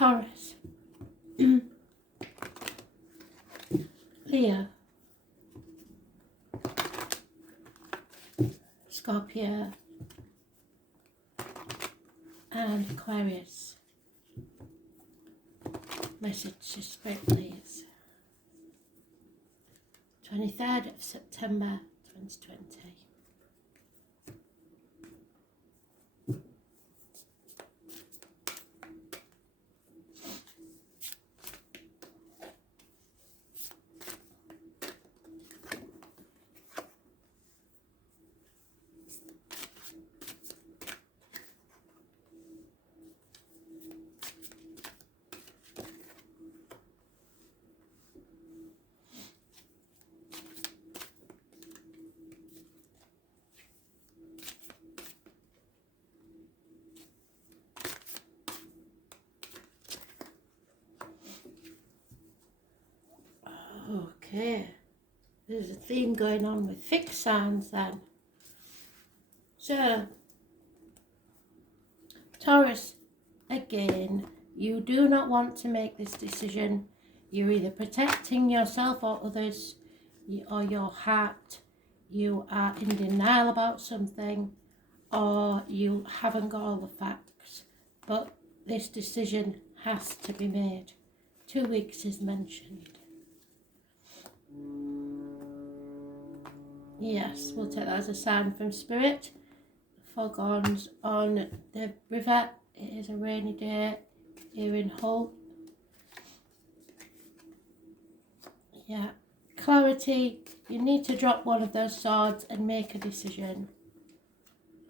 Taurus, Leo, Scorpio, and Aquarius. Message to Spirit, please. 23rd of September 2020. Okay, there's a theme going on with fixed signs then. So, Taurus, again, you do not want to make this decision. You're either protecting yourself or others, or your heart. You are in denial about something, or you haven't got all the facts. But this decision has to be made. 2 weeks is mentioned. Yes, we'll take that as a sign from Spirit. Foghorns on the river. It is a rainy day here in Hull. Yeah. Clarity. You need to drop one of those swords and make a decision.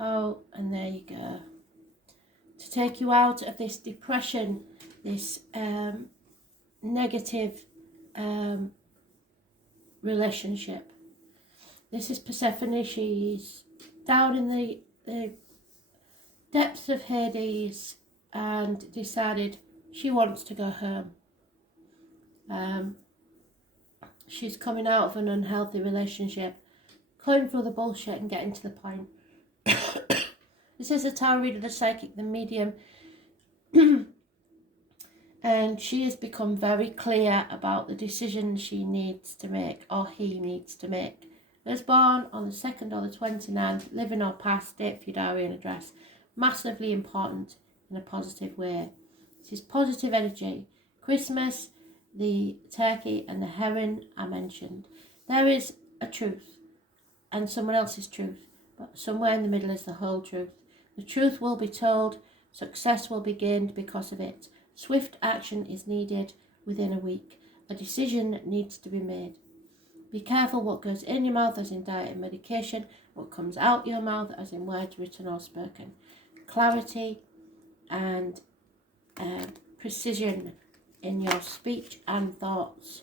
Oh, and there you go. To take you out of this depression, this negative relationship. This is Persephone. She's down in the depths of Hades and decided she wants to go home. She's coming out of an unhealthy relationship, going through the bullshit and getting to the point. This is a tarot reader, the psychic, the medium. And she has become very clear about the decision she needs to make, or he needs to make. Was born on the 2nd or the 29th, living or past, date for your diary and address. Massively important in a positive way. This is positive energy. Christmas, the turkey and the heron are mentioned. There is a truth and someone else's truth, but somewhere in the middle is the whole truth. The truth will be told, success will be gained because of it. Swift action is needed within a week. A decision needs to be made. Be careful what goes in your mouth, as in diet and medication, what comes out your mouth, as in words written or spoken. Clarity and precision in your speech and thoughts.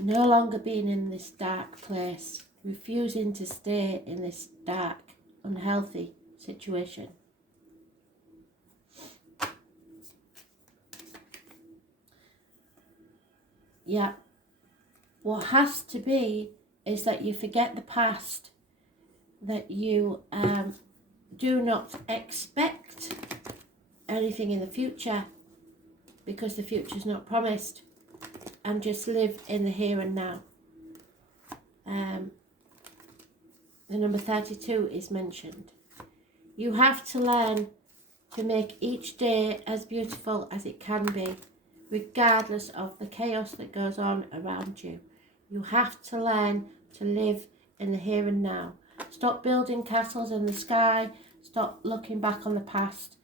No longer being in this dark place, refusing to stay in this dark, unhealthy situation. Yeah. What has to be is that you forget the past, that you do not expect anything in the future because the future is not promised, and just live in the here and now. The number 32 is mentioned. You have to learn to make each day as beautiful as it can be, regardless of the chaos that goes on around you. You have to learn to live in the here and now. Stop building castles in the sky. Stop looking back on the past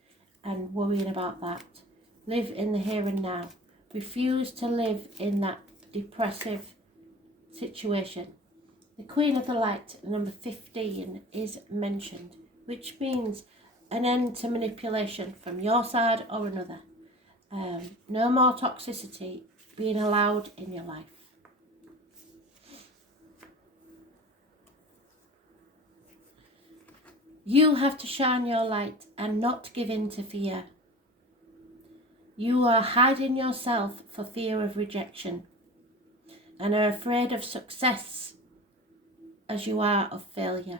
and worrying about that. Live in the here and now. Refuse to live in that depressive situation. The Queen of the Light, number 15, is mentioned, which means an end to manipulation from your side or another. No more toxicity being allowed in your life. You have to shine your light and not give in to fear. You are hiding yourself for fear of rejection and are afraid of success as you are of failure.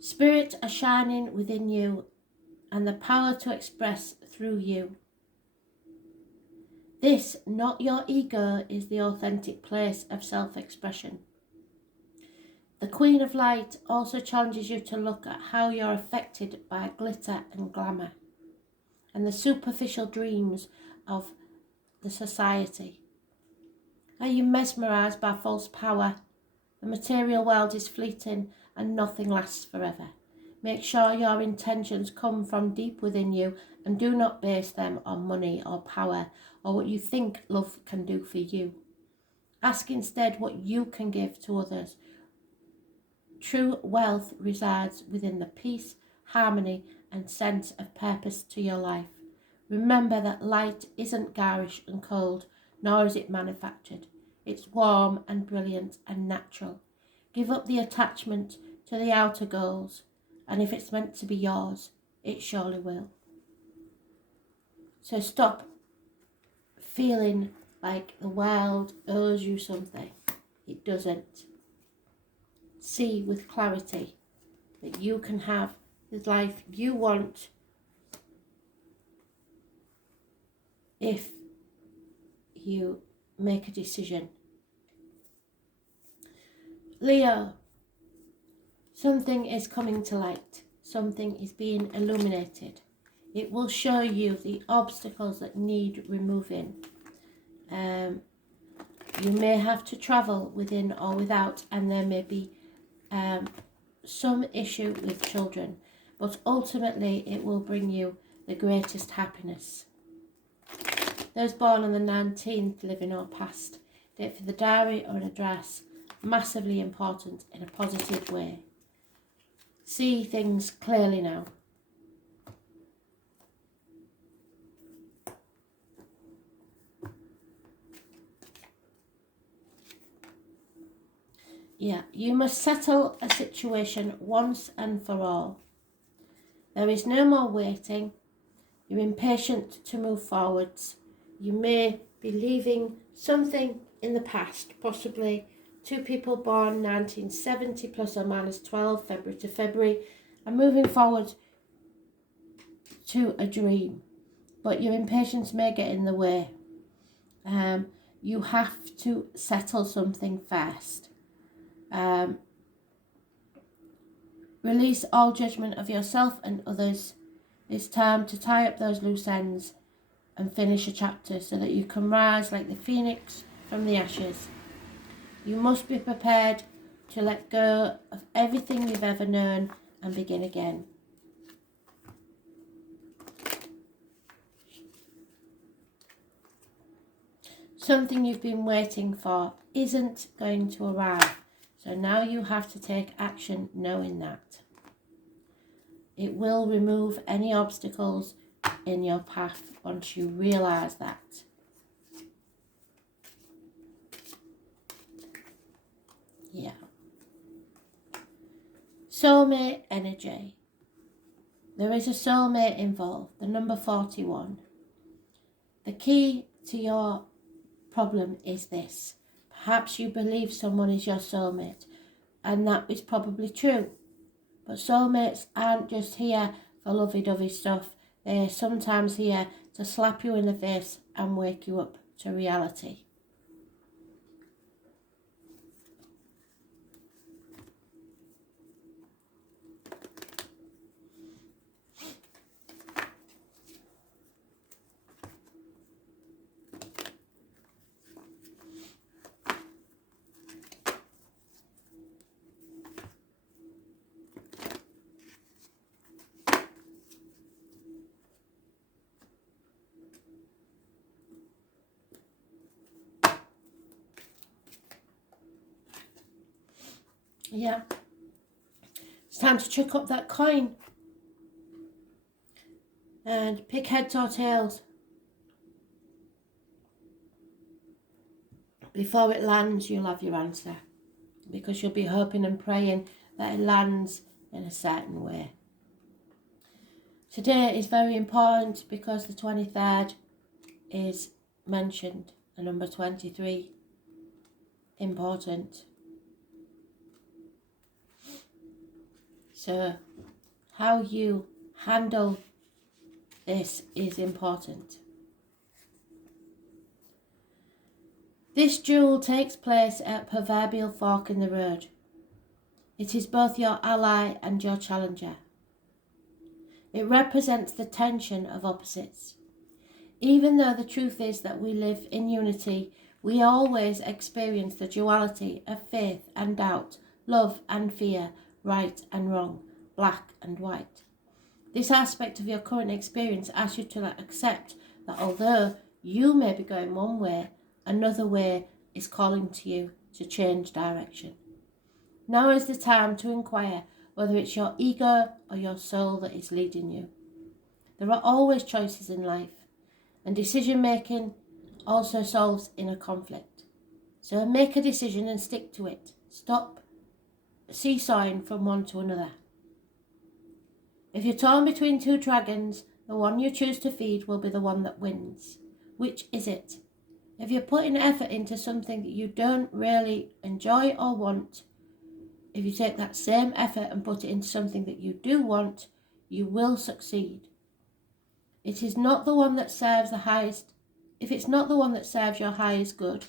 Spirit are shining within you and the power to express through you. This, not your ego, is the authentic place of self-expression. The Queen of Light also challenges you to look at how you're affected by glitter and glamour and the superficial dreams of the society. Are you mesmerised by false power? The material world is fleeting and nothing lasts forever. Make sure your intentions come from deep within you and do not base them on money or power or what you think love can do for you. Ask instead what you can give to others. True wealth resides within the peace, harmony and sense of purpose to your life. Remember that light isn't garish and cold, nor is it manufactured. It's warm and brilliant and natural. Give up the attachment to the outer goals, and if it's meant to be yours, it surely will. So stop feeling like the world owes you something. It doesn't. See with clarity that you can have the life you want if you make a decision. Leo, something is coming to light. Something is being illuminated. It will show you the obstacles that need removing. You may have to travel within or without, and there may be some issue with children, but ultimately it will bring you the greatest happiness. Those born on the 19th, living or past, date for the diary or an address, massively important in a positive way. See things clearly now. Yeah, you must settle a situation once and for all. There is no more waiting. You're impatient to move forwards. You may be leaving something in the past, possibly two people born 1970 plus or minus 12, February to February, and moving forward to a dream. But your impatience may get in the way. You have to settle something first. Release all judgment of yourself and others. It's time to tie up those loose ends and finish a chapter so that you can rise like the phoenix from the ashes. You must be prepared to let go of everything you've ever known and begin again. Something you've been waiting for isn't going to arrive. So now you have to take action knowing that. It will remove any obstacles in your path once you realise that. Yeah. Soulmate energy. There is a soulmate involved, the number 41. The key to your problem is this. Perhaps you believe someone is your soulmate, and that is probably true. But soulmates aren't just here for lovey-dovey stuff. They're sometimes here to slap you in the face and wake you up to reality. Yeah. It's time to chuck up that coin and pick heads or tails. Before it lands, you'll have your answer, because you'll be hoping and praying that it lands in a certain way. Today is very important because the 23rd is mentioned, and number 23, important. So how you handle This is important. This duel takes place at a proverbial fork in the road. It is both your ally and your challenger. It represents the tension of opposites. Even though the truth is that we live in unity, we always experience the duality of faith and doubt, love and fear, right and wrong, black and white. This aspect of your current experience asks you to accept that although you may be going one way, another way is calling to you to change direction. Now is the time to inquire whether it's your ego or your soul that is leading you. There are always choices in life, and decision making also solves inner conflict. So make a decision and stick to it. Stop seesawing from one to another. If you're torn between two dragons, the one you choose to feed will be the one that wins. Which is it? If you're putting effort into something that you don't really enjoy or want, if you take that same effort and put it into something that you do want, you will succeed. It is not the one that serves the highest. If it's not the one that serves your highest good,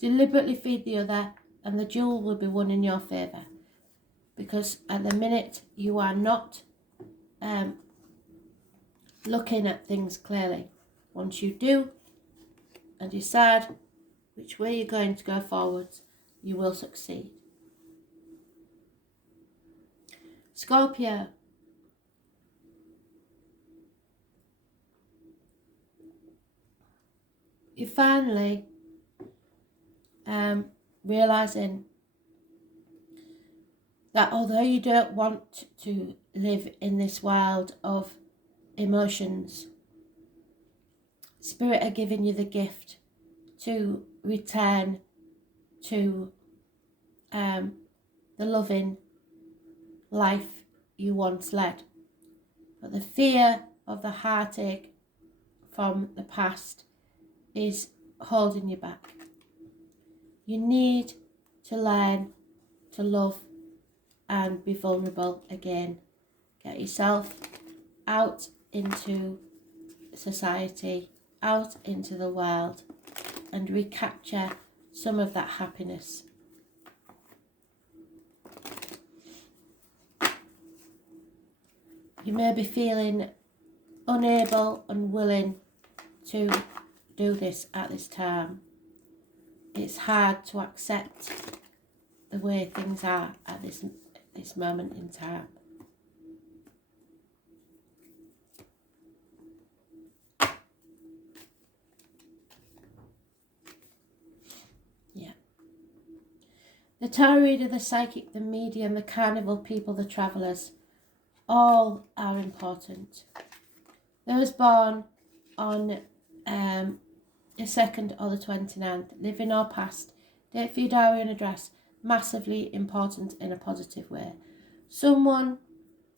deliberately feed the other and the duel will be won in your favour. Because at the minute you are not looking at things clearly. Once you do and decide which way you're going to go forwards, you will succeed. Scorpio. You're finally realising that although you don't want to live in this world of emotions, Spirit are giving you the gift to return to the loving life you once led. But the fear of the heartache from the past is holding you back. You need to learn to love and be vulnerable again. Get yourself out into society, out into the world, and recapture some of that happiness. You may be feeling unable, unwilling to do this at this time. It's hard to accept the way things are at this moment in time. Yeah. The tarot reader, the psychic, the medium, the carnival people, the travellers, all are important. Those born on the 2nd or the 29th, living or past, date for your diary and address, massively important in a positive way. Someone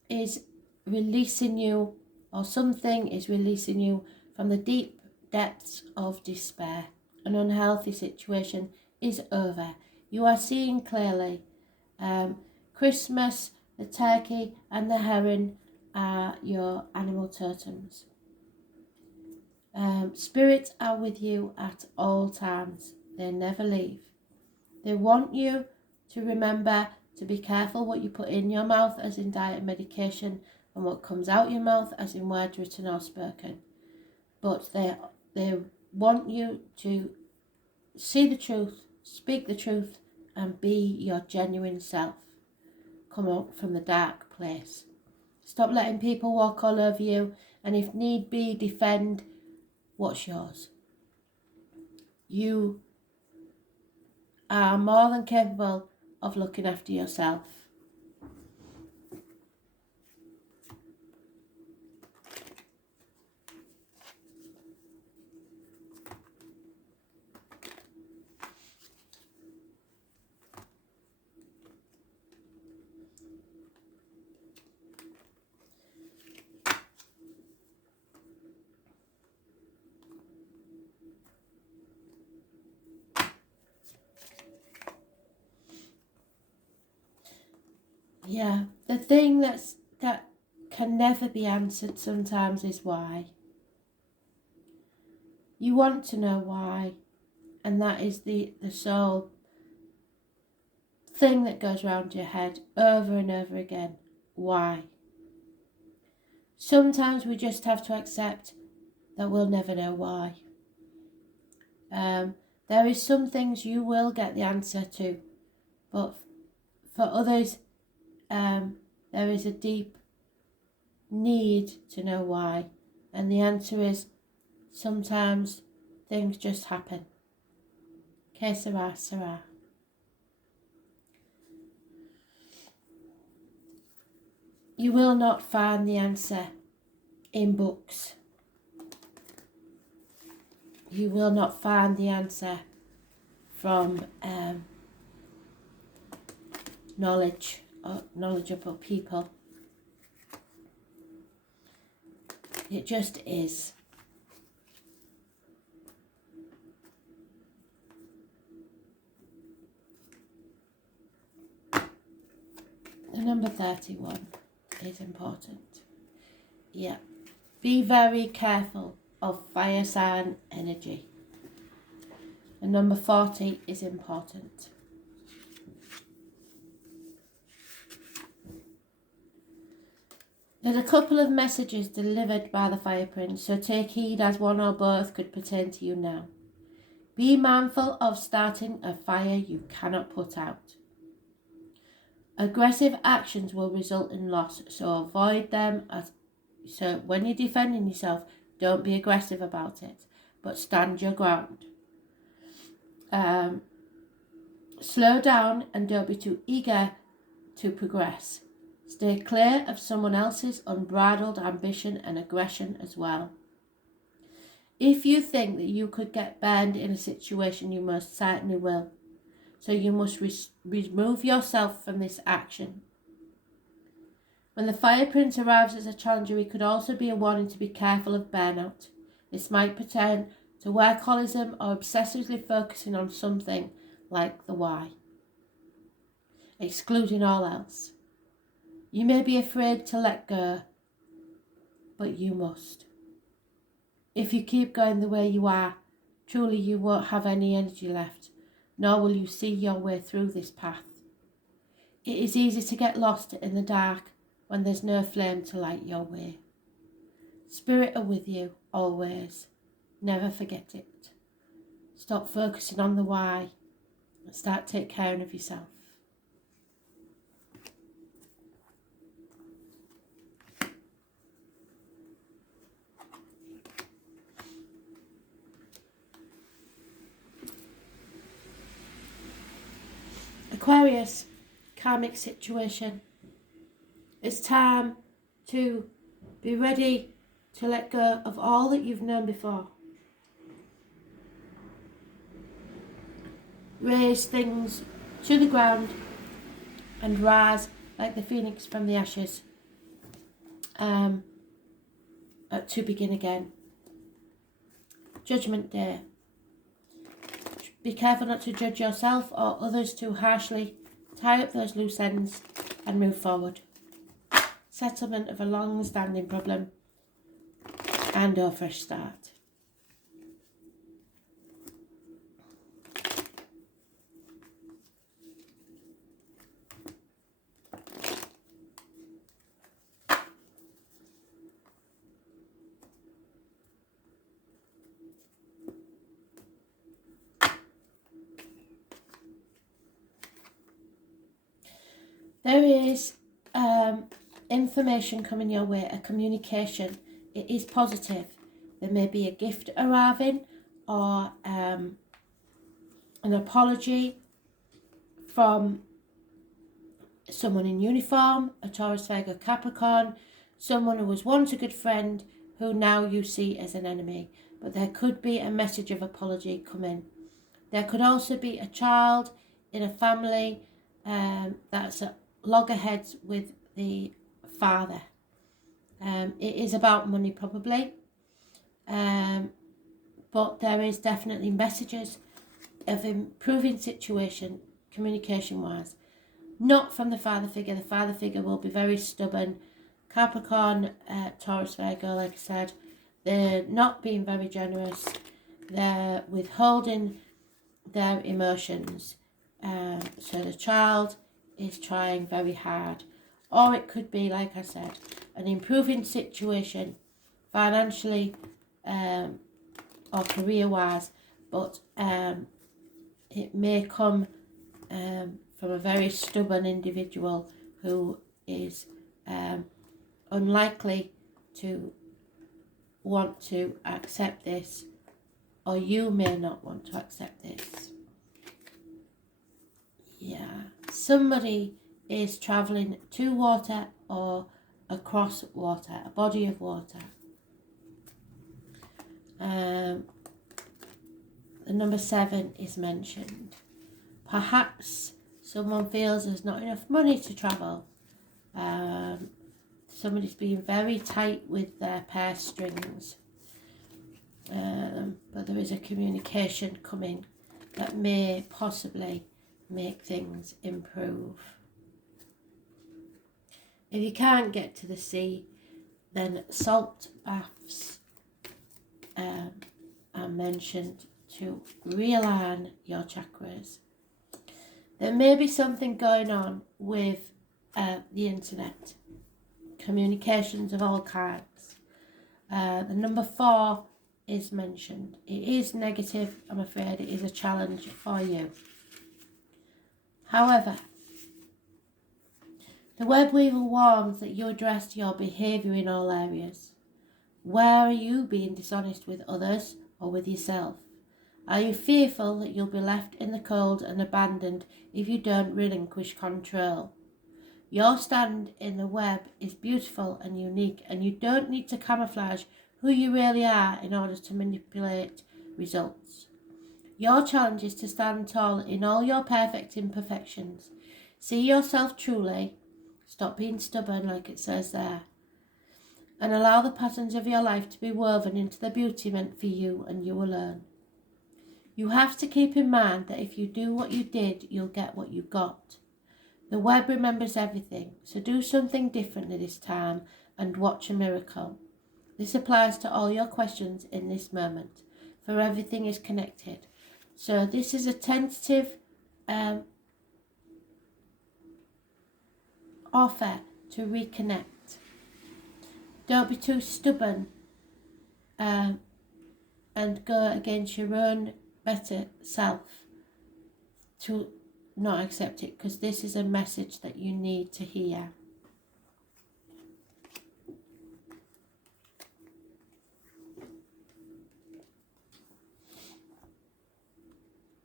is releasing you, or something is releasing you from the deep depths of despair. An unhealthy situation is over. You are seeing clearly. Christmas, the turkey and the heron are your animal totems. Spirits are with you at all times. They never leave. They want you to remember to be careful what you put in your mouth, as in diet and medication, and what comes out your mouth, as in words written or spoken. But they want you to see the truth, speak the truth, and be your genuine self. Come out from the dark place. Stop letting people walk all over you, and if need be, defend what's yours. You are more than capable of looking after yourself. Yeah, the thing that can never be answered sometimes is why. You want to know why, and that is the sole thing that goes around your head over and over again. Why? Sometimes we just have to accept that we'll never know why. There is some things you will get the answer to, but for others, there is a deep need to know why, and the answer is sometimes things just happen. Que sera, sera. You will not find the answer in books. You will not find the answer from knowledge or knowledgeable people. It just is. The number 31 is important. Yeah. Be very careful of fire sign energy. And number 40 is important. There's a couple of messages delivered by the Fire Prince, so take heed as one or both could pertain to you now. Be mindful of starting a fire you cannot put out. Aggressive actions will result in loss, so avoid them. So when you're defending yourself, don't be aggressive about it, but stand your ground. Slow down and don't be too eager to progress. Stay clear of someone else's unbridled ambition and aggression as well. If you think that you could get burned in a situation, you most certainly will. So you must remove yourself from this action. When the Fire Prince arrives as a challenger, he could also be a warning to be careful of burnout. This might pertain to workaholism or obsessively focusing on something like the why, excluding all else. You may be afraid to let go, but you must. If you keep going the way you are, truly you won't have any energy left, nor will you see your way through this path. It is easy to get lost in the dark when there's no flame to light your way. Spirit are with you always. Never forget it. Stop focusing on the why and start taking care of yourself. Aquarius, karmic situation. It's time to be ready to let go of all that you've known before. Raise things to the ground and rise like the phoenix from the ashes to begin again. Judgment Day. Be careful not to judge yourself or others too harshly. Tie up those loose ends and move forward. Settlement of a long-standing problem and a fresh start. There is information coming your way, a communication. It is positive. There may be a gift arriving or an apology from someone in uniform, a Taurus, Virgo, Capricorn, someone who was once a good friend who now you see as an enemy. But there could be a message of apology coming. There could also be a child in a family that's at loggerheads with the father. It is about money probably, but there is definitely messages of improving situation communication wise, not from the father figure. The father figure will be very stubborn, Capricorn, Taurus, Virgo, like I said, they're not being very generous. They're withholding their emotions. So the child is trying very hard. Or it could be, like I said, an improving situation financially or career-wise, but it may come from a very stubborn individual who is unlikely to want to accept this, or you may not want to accept this. Yeah, somebody is travelling to water or across water, a body of water. The number 7 is mentioned. Perhaps someone feels there's not enough money to travel. Somebody's being very tight with their purse strings. But there is a communication coming that may possibly make things improve. If you can't get to the sea, then salt baths are mentioned to realign your chakras. There may be something going on with the internet, communications of all kinds. The number 4 is mentioned. It is negative, I'm afraid. It is a challenge for you. However, the web weaver warns that you address your behaviour in all areas. Where are you being dishonest with others or with yourself? Are you fearful that you'll be left in the cold and abandoned if you don't relinquish control? Your stand in the web is beautiful and unique, and you don't need to camouflage who you really are in order to manipulate results. Your challenge is to stand tall in all your perfect imperfections. See yourself truly. Stop being stubborn, like it says there. And allow the patterns of your life to be woven into the beauty meant for you and you alone. You have to keep in mind that if you do what you did, you'll get what you got. The web remembers everything, so do something differently this time and watch a miracle. This applies to all your questions in this moment, for everything is connected. So this is a tentative offer to reconnect. Don't be too stubborn and go against your own better self to not accept it, because this is a message that you need to hear.